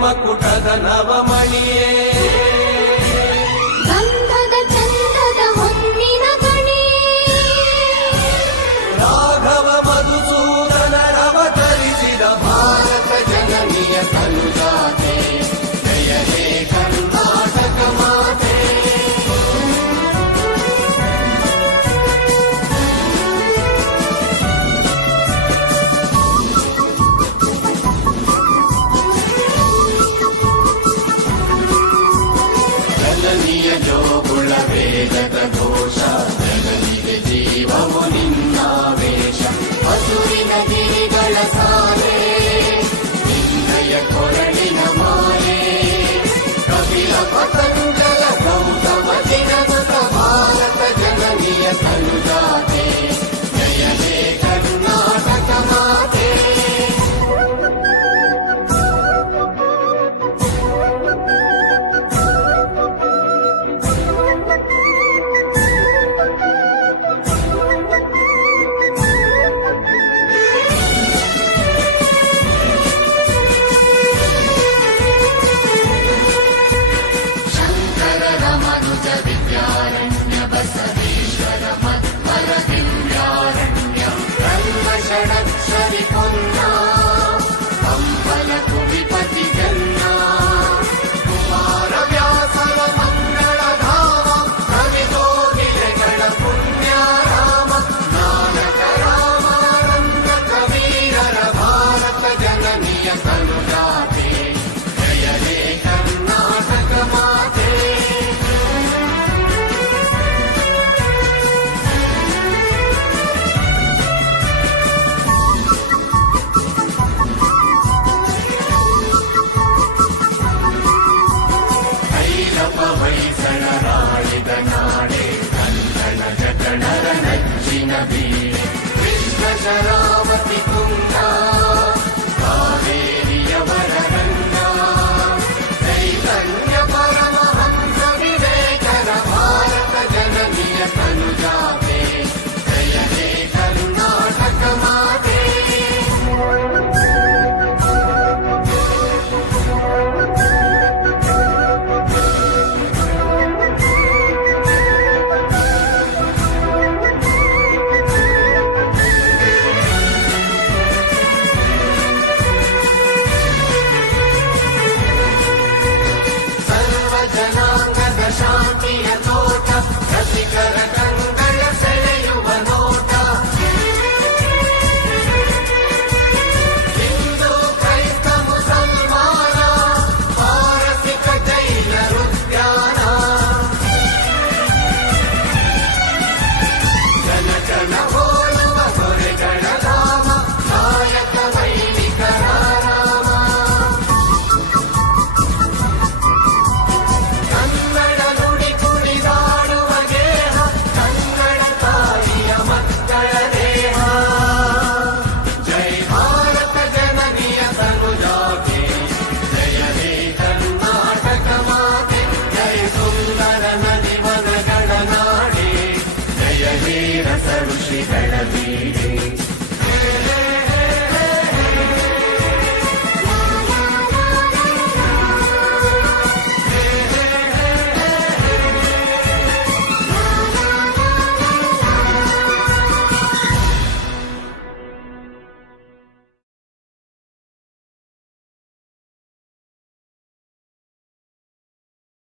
ಮಕುಟದ ನವಮಣಿಯೇ ಗಂಧದ ಚಂದದ ಹೊನ್ನಿನ ಗಣಿಯೇ ರಾಘವ ಮಧುಸೂದನರವತರಿಸಿದ ಭಾರತ ಜನನಿಯ ತನುಜಾತೆ ಜಯ ಹೇ ಕರ್ನಾಟಕ ಮಾತೆ. ಜನನಿಯ ಜೋಗುಳ ವೇದದ ಘೋಷ ಜನನಿಗೆ ಜೀವವು ನಿನ್ನಾವೇಶ ಹಸುರಿನ ಗಿರಿಗಳ ಸಾಲೆ ನಿನ್ನಯ ಕೊರಳಿನ ಮಾಯೆ ಕಪಿಲ ಪತಂಜಲ ಗೌತಮ ದಿನಗುತ ಭಾರತ ಜನನಿಯ ತನುಜಾತೆ ಜಯ ಹೇ ಕರ್ನಾಟಕ ಮಾತೆ. ವಿದ್ಯಾರಣ್ಯ ಬಸವೇಶ್ವರ ಮತ್ಪರ ದಿವ್ಯಾರಣ್ಯ ಷಡಕ್ಷರಿ ಪೊನ್ನ ಕಂಬಲ ಕುಡಿಪತಿ ಜನ್ನ ಕುಮಾರ ವ್ಯಾಸರ ಮಂಗಳ ಧಾಮ ಕವಿಗೋಗಿಲೆಗಳ ಪುಣ್ಯ ರಾಮ ನಾನಕ ರಾಮಾನಂದ ಕವೀರರ ಭಾರತ ಜನನಿಯ ತನುಜಾತೆ ಜಯ ಹೇ ಕರ್ನಾಟಕ ಮಾತೆ. ಹೊಯ್ಸಳರಾಳಿದ ನಾಡೆ ಕನ್ನಡ ಜಟಣರ ನಚ್ಚಿನ ಬೀಡೆ ವಿಶ್ವಶರ